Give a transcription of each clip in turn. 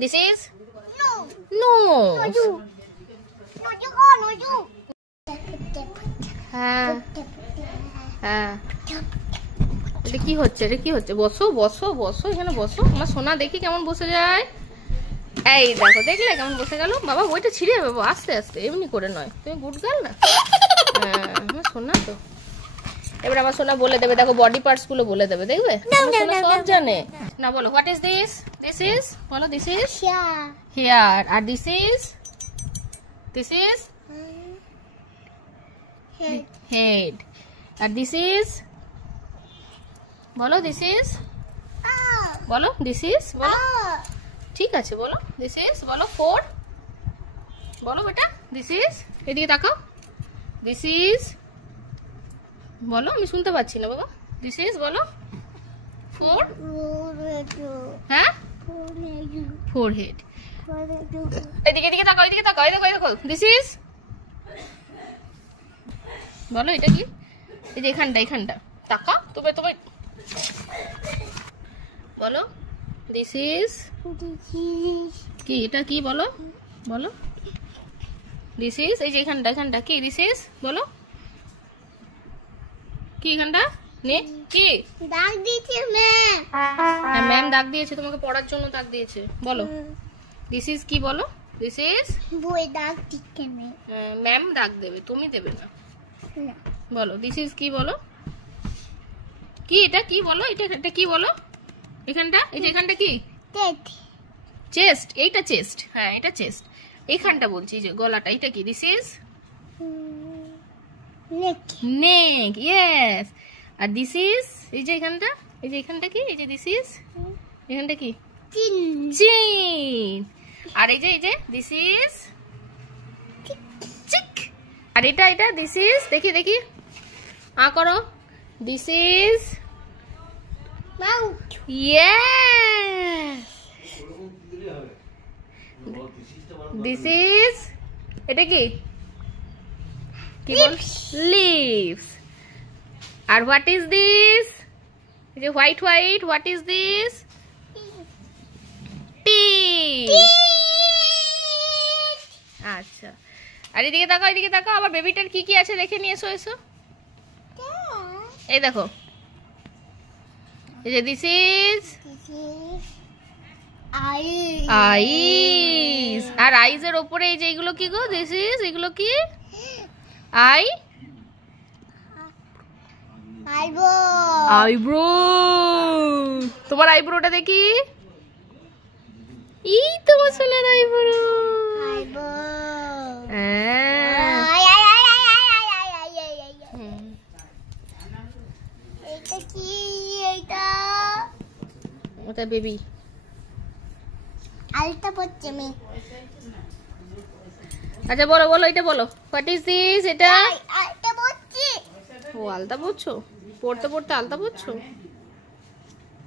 This is nose. হ্যাঁ হ্যাঁ, এটা কি হচ্ছে, এটা কি হচ্ছে? বসো বসো বসো, এখানে বসো। আমার সোনা দেখি কেমন বসে যায়। এই দেখো, দেখলে কেমন বসে গেল? বাবা ওইটা ছিঁড়ে যাবে, আস্তে আস্তে, এমনি করে নয়। তুমি গুড গার্ল না? হ্যাঁ, আমার সোনা তো। এবার আমার সোনা বলে দেবে, দেখো বডি পার্টস গুলো বলে দেবে, দেখবে সব জানে না। বলো what is this? This is, বলো দিস ইজ হেয়ার। আর দিস ইজ হেড। আর দিস ইজ, বলো দিস ইজ, বলো দিস ইজ, বলো ঠিক আছে, বলো দিস ইজ, বলো ফোর, বলো বেটা দিস ইজ, এদিকে তাকাও, দিস ইজ, বলো আমি শুনতে পাচ্ছি না বাবা, দিস ইজ বলো ফোর। হ্যাঁ ফোর হেড। এদিকে এদিকে তাকাও, এদিকে তাকাও, দেখো দেখো দিস ইজ, বলো এটা কি? এই যে এখানটা, এখানটা তাকাও, তবে তবে বলো দিস ইজ কি? এটা কি বলো, বলো দিস ইজ, এই যে এখানটা, এখানটা কি? দিস ইজ বলো কি? এখানটা নে কি দাগ দিয়েছে ম্যাম? হ্যাঁ ম্যাম দাগ দিয়েছে, তোমাকে পড়ার জন্য দাগ দিয়েছে। বলো দিস ইজ কি? বলো দিস ইজ, বই দাগ দিচ্ছে ম্যাম, দাগ দেবে, তুমি দেবে না। বলো দিস ইজ কি? বলো কি? এটা কি বলো? এটা এটা কি বলো? এখানটা, এই যে এখানটা কি? চেস্ট। এইটা চেস্ট, হ্যাঁ এটা চেস্ট। এইখানটা বলছি যে গলাটা, এটা কি? This is neck, yes. আর দিস ইজ, এই যে এখানটা, এই যে এখানটা কি? এই যে দিস ইজ, এখানটা কি? চিন। আর এই যে দিস ইজ চিক। আর এটা এটা দিস ইজ, দেখি দেখি আ করো, this is mouth, yes. This is, এটা কি? কি বল? লিপস। আর হোয়াট ইজ দিস? এই যে white white, what is this? Teeth. আচ্ছা, আর এদিকে তাকাও, এদিকে তাকাও, আবার বেবিটার কি কি আছে দেখে নিয়ে এসো, এসো। এই দেখো, এই যে দিস ইজ আইস। আর আইস এর উপরে এই যে এগুলো কি গো? দিস ইজ, এগুলো কি? আইব্রো। তোমার আইব্রোটা দেখি, এই তোমার সোনার আইব্রো। ওটা বেবি, আলতা পড়ছে আমি। আচ্ছা বলো বলো, এটা বলো হোয়াট ইজ দিস? এটা আলতা পড়ছি। ও আলতা পড়ছো, পড়তে পড়তে আলতা পড়ছো?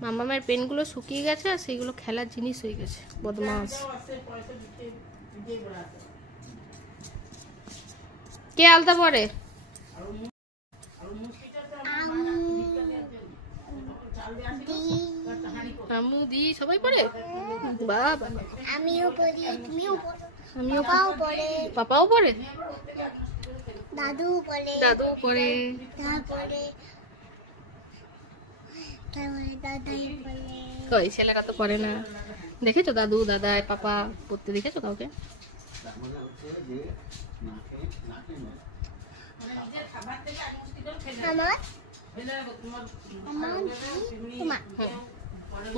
মামামের পেনগুলো শুকিয়ে গেছে, আর সেইগুলো খেলার জিনিস হয়ে গেছে, বদমাস। কে আলতা পরে? আম্মু দি সবাই পড়ে, বাবা। আমিও পড়ি, তুমিও পড়ো। আমিও পড়ে, পাপাও পড়ে, দাদু পড়ে, দাদু পড়ে, তারপরে দাদাই পড়ে। কই ছেলেরা তো পড়ে না, দেখেছো? দাদু দাদাই পাপা পড়তে দেখেছো কাউকে?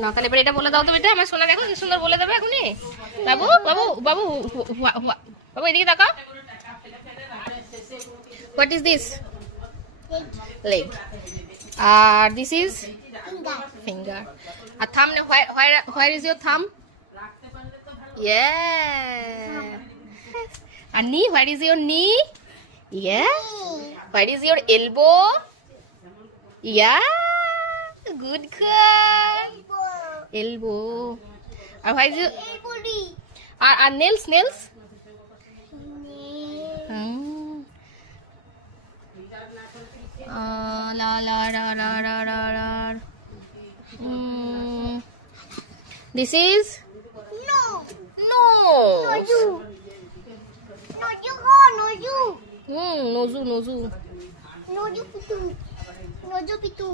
না তাহলে এবার এটা বলে দাও তো বেটা, আমার সোনা দেখো কি সুন্দর বলে দেবে এখনই। বাবু বাবু বাবু বাবু এদিকে তাকাও, হোয়াট ইজ দিস? লেগ। আর দিস ইজ ফিঙ্গার। আর thumb, where is your thumb? Yes. আর knee, where is your knee? Yes. Where is your elbow? Yeah, good girl. Elbow. And why is it? Are nails? Nails. La la la la la la la. This is নজু নজু নজু নজু নজু নজু পিতু নজু পিতু